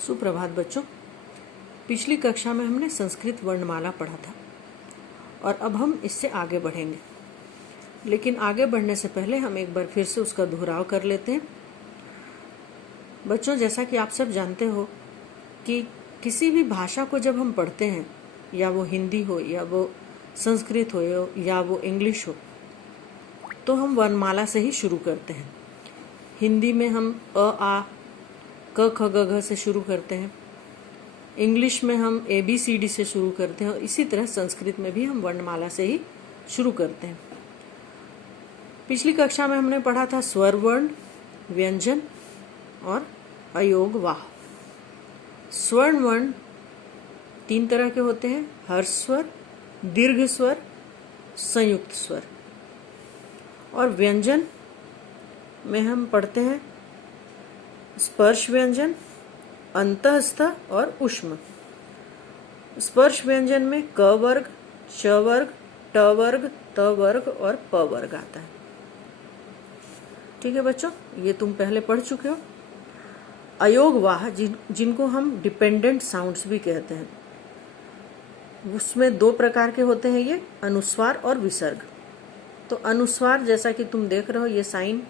सुप्रभात बच्चों। पिछली कक्षा में हमने संस्कृत वर्णमाला पढ़ा था और अब हम इससे आगे बढ़ेंगे, लेकिन आगे बढ़ने से पहले हम एक बार फिर से उसका दोहराव कर लेते हैं। बच्चों, जैसा कि आप सब जानते हो कि किसी भी भाषा को जब हम पढ़ते हैं, या वो हिंदी हो या वो संस्कृत हो या वो इंग्लिश हो, तो हम वर्णमाला से ही शुरू करते हैं। हिंदी में हम अ आ क ख ग घ से शुरू करते हैं, इंग्लिश में हम ABCD से शुरू करते हैं, और इसी तरह संस्कृत में भी हम वर्णमाला से ही शुरू करते हैं। पिछली कक्षा में हमने पढ़ा था स्वर वर्ण, व्यंजन और अयोग वाह। स्वर्ण वर्ण 3 तरह के होते हैं: हर्ष स्वर, दीर्घ स्वर, संयुक्त स्वर। और व्यंजन में हम पढ़ते हैं स्पर्श व्यंजन, अंतःस्थ और ऊष्म। स्पर्श व्यंजन में क वर्ग, च वर्ग, ट वर्ग, त वर्ग और प वर्ग आता है। ठीक है बच्चों, ये तुम पहले पढ़ चुके हो। अयोग वाह जिनको हम डिपेंडेंट साउंड्स भी कहते हैं, उसमें 2 प्रकार के होते हैं, ये अनुस्वार और विसर्ग। तो अनुस्वार जैसा कि तुम देख रहे हो, ये साइन,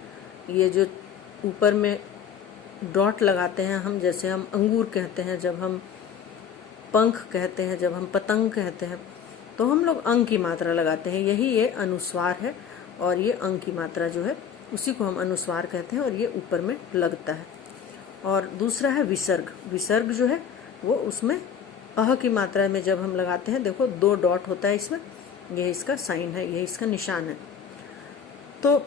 ये जो ऊपर में डॉट लगाते हैं हम, जैसे हम अंगूर कहते हैं, जब हम पंख कहते हैं, जब हम पतंग कहते हैं, तो हम लोग अंग की मात्रा लगाते हैं। यही ये अनुस्वार है, और ये अंग की मात्रा जो है उसी को हम अनुस्वार कहते हैं, और ये ऊपर में लगता है। और दूसरा है विसर्ग। विसर्ग जो है वो उसमें अह की मात्रा में जब हम लगाते हैं, देखो 2 डॉट होता है इसमें, यह इसका साइन है, यह इसका निशान है। तो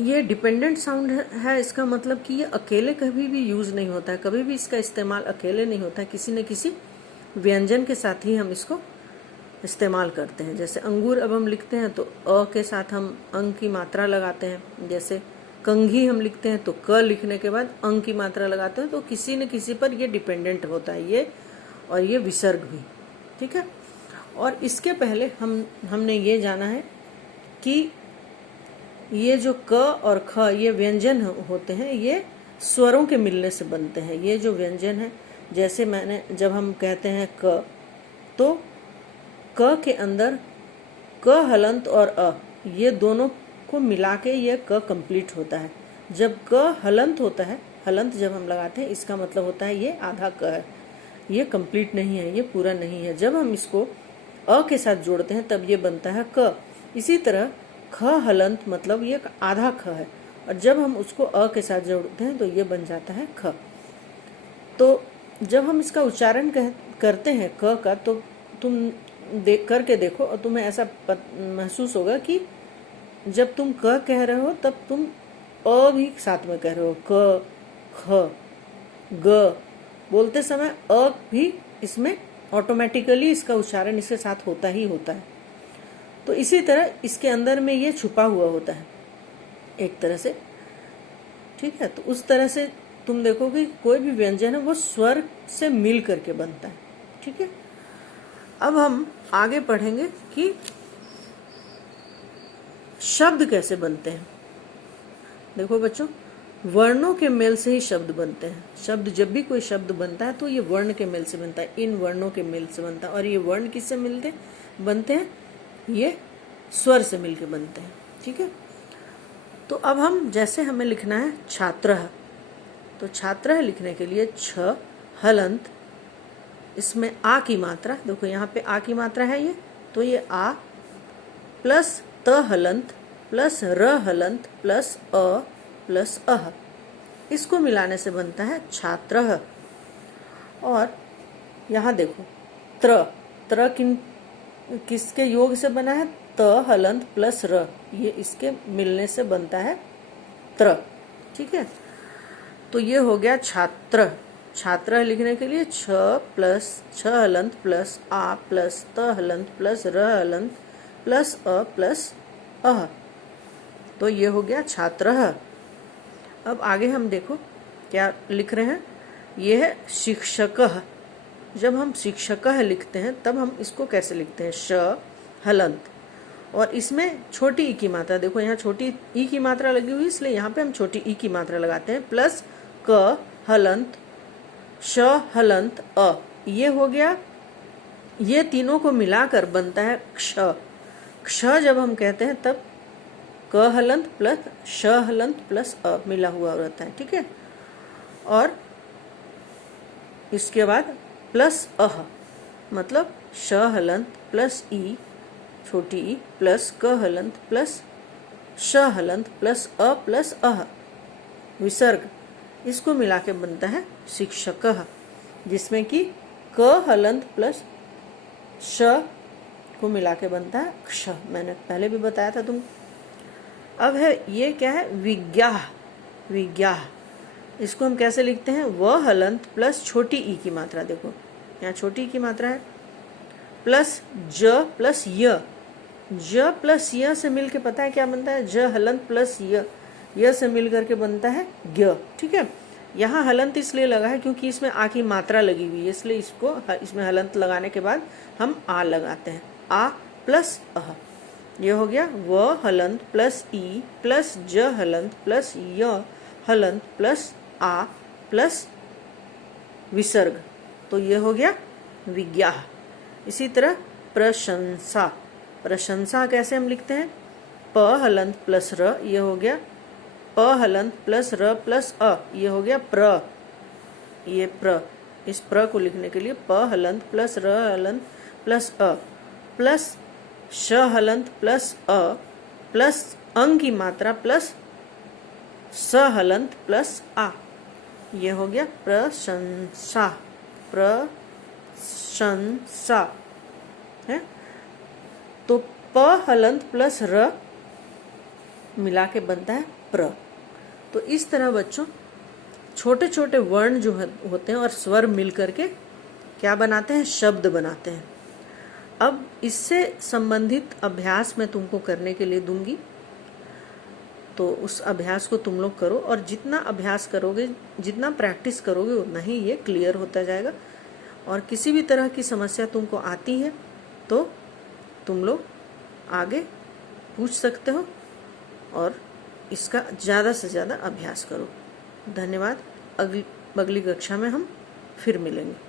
ये डिपेंडेंट साउंड है, इसका मतलब कि ये अकेले कभी भी यूज नहीं होता है, कभी भी इसका इस्तेमाल अकेले नहीं होता है, किसी न किसी व्यंजन के साथ ही हम इसको इस्तेमाल करते हैं। जैसे अंगूर अब हम लिखते हैं तो अ के साथ हम अंग की मात्रा लगाते हैं। जैसे कंघी हम लिखते हैं तो क लिखने के बाद अंग की मात्रा लगाते हैं। तो किसी न किसी पर ये डिपेंडेंट होता है, ये और ये विसर्ग भी। ठीक है। और इसके पहले हमने ये जाना है कि ये जो क और ख ये व्यंजन होते हैं, ये स्वरों के मिलने से बनते हैं। ये जो व्यंजन है, जैसे जब हम कहते हैं क, तो क के अंदर क हलंत और अ, ये दोनों को मिला के ये क कंप्लीट होता है। जब क हलंत होता है, हलंत जब हम लगाते हैं, इसका मतलब होता है ये आधा क है, ये कंप्लीट नहीं है, ये पूरा नहीं है। जब हम इसको अ के साथ जोड़ते हैं तब ये बनता है क। इसी तरह ख हलंत मतलब ये आधा ख है, और जब हम उसको अ के साथ जोड़ते हैं तो ये बन जाता है ख। तो जब हम इसका उच्चारण करते हैं क का, तो तुम करके देखो और तुम्हें ऐसा महसूस होगा कि जब तुम क कह रहे हो तब तुम अ भी साथ में कह रहे हो। क, ख, ग बोलते समय अ भी इसमें ऑटोमेटिकली इसका उच्चारण इसके साथ होता ही होता है। तो इसी तरह इसके अंदर में ये छुपा हुआ होता है एक तरह से। ठीक है। तो उस तरह से तुम देखोगे कि कोई भी व्यंजन है वो स्वर से मिल करके बनता है। ठीक है। अब हम आगे पढ़ेंगे कि शब्द कैसे बनते हैं। देखो बच्चों, वर्णों के मेल से ही शब्द बनते हैं। शब्द, जब भी कोई शब्द बनता है तो ये वर्ण के मेल से बनता है, इन वर्णों के मेल से बनता है। और ये वर्ण किससे बनते हैं? ये स्वर से मिलके बनते हैं। ठीक है। तो अब हम, जैसे हमें लिखना है छात्रः, तो छात्रः लिखने के लिए छ हलंत, इसमें आ की मात्रा, देखो यहाँ पे आ की मात्रा है ये, तो ये आ प्लस त हलंत प्लस र हलंत प्लस अ प्लस अह, इसको मिलाने से बनता है छात्रः। और यहाँ देखो त्र किसके योग से बना है? त हलंत प्लस र, ये इसके मिलने से बनता है त्र। ठीक है। तो ये हो गया छात्र। छात्र लिखने के लिए छ हलंत प्लस आ प्लस त हलंत प्लस र हलंत प्लस अ प्लस अह, तो ये हो गया छात्रः। अब आगे हम देखो क्या लिख रहे हैं। ये है शिक्षकः। जब हम शिक्षकः लिखते हैं तब हम इसको कैसे लिखते हैं? श हलंत, और इसमें छोटी ई की मात्रा, देखो यहाँ छोटी ई की मात्रा लगी हुई, इसलिए यहाँ पे हम छोटी ई की मात्रा लगाते हैं, प्लस क हलंत श हलंत अ, ये हो गया। ये तीनों को मिलाकर बनता है क्ष। क्ष जब हम कहते हैं तब क हलंत प्लस श हलंत प्लस अ मिला हुआ रहता है, ठीक है। और इसके बाद प्लस अह, मतलब श हलंत प्लस ई छोटी ई प्लस क हलंत प्लस श हलंत प्लस अ प्लस अह विसर्ग, इसको मिला के बनता है शिक्षकः, जिसमें कि क हलंत प्लस श को मिला के बनता है क्ष। मैंने पहले भी बताया था तुम। अब है ये क्या है, विज्ञाह। विज्ञाह इसको हम कैसे लिखते हैं, व हलंत प्लस छोटी ई की मात्रा, देखो यहाँ छोटी ई की मात्रा है, प्लस ज प्लस य। ज प्लस य से मिल के पता है क्या बनता है, ज हलंत प्लस य से मिल करके बनता है ज्ञ, ठीक है। यहाँ हलंत इसलिए लगा है क्योंकि इसमें आ की मात्रा लगी हुई है, इसलिए इसको इसमें हलंत लगाने के बाद हम आ लगाते हैं, आ प्लस अह। ये हो गया व हलंत प्लस ई प्लस ज हलंत प्लस य हलंत प्लस आ प्लस विसर्ग, तो ये हो गया विज्ञाह। इसी तरह प्रशंसा। प्रशंसा कैसे हम लिखते हैं, प हलंत प्लस र, ये हो गया प हलंत प्लस र प्लस अ, ये हो गया प्र। ये प्र, इस प्र को लिखने के लिए प हलंत प्लस र हलंत प्लस अ प्लस श हलंत प्लस अ प्लस अंग की मात्रा प्लस स हलंत प्लस आ, ये हो गया प्रशंसा। प्रशंसा है। तो प हलंत प्लस र मिला के बनता है प्र। तो इस तरह बच्चों छोटे छोटे वर्ण जो होते हैं और स्वर मिल करके क्या बनाते हैं, शब्द बनाते हैं। अब इससे संबंधित अभ्यास मैं तुमको करने के लिए दूंगी, तो उस अभ्यास को तुम लोग करो, और जितना अभ्यास करोगे, जितना प्रैक्टिस करोगे, उतना ही ये क्लियर होता जाएगा। और किसी भी तरह की समस्या तुमको आती है तो तुम लोग आगे पूछ सकते हो, और इसका ज़्यादा से ज़्यादा अभ्यास करो। धन्यवाद। अगली कक्षा में हम फिर मिलेंगे।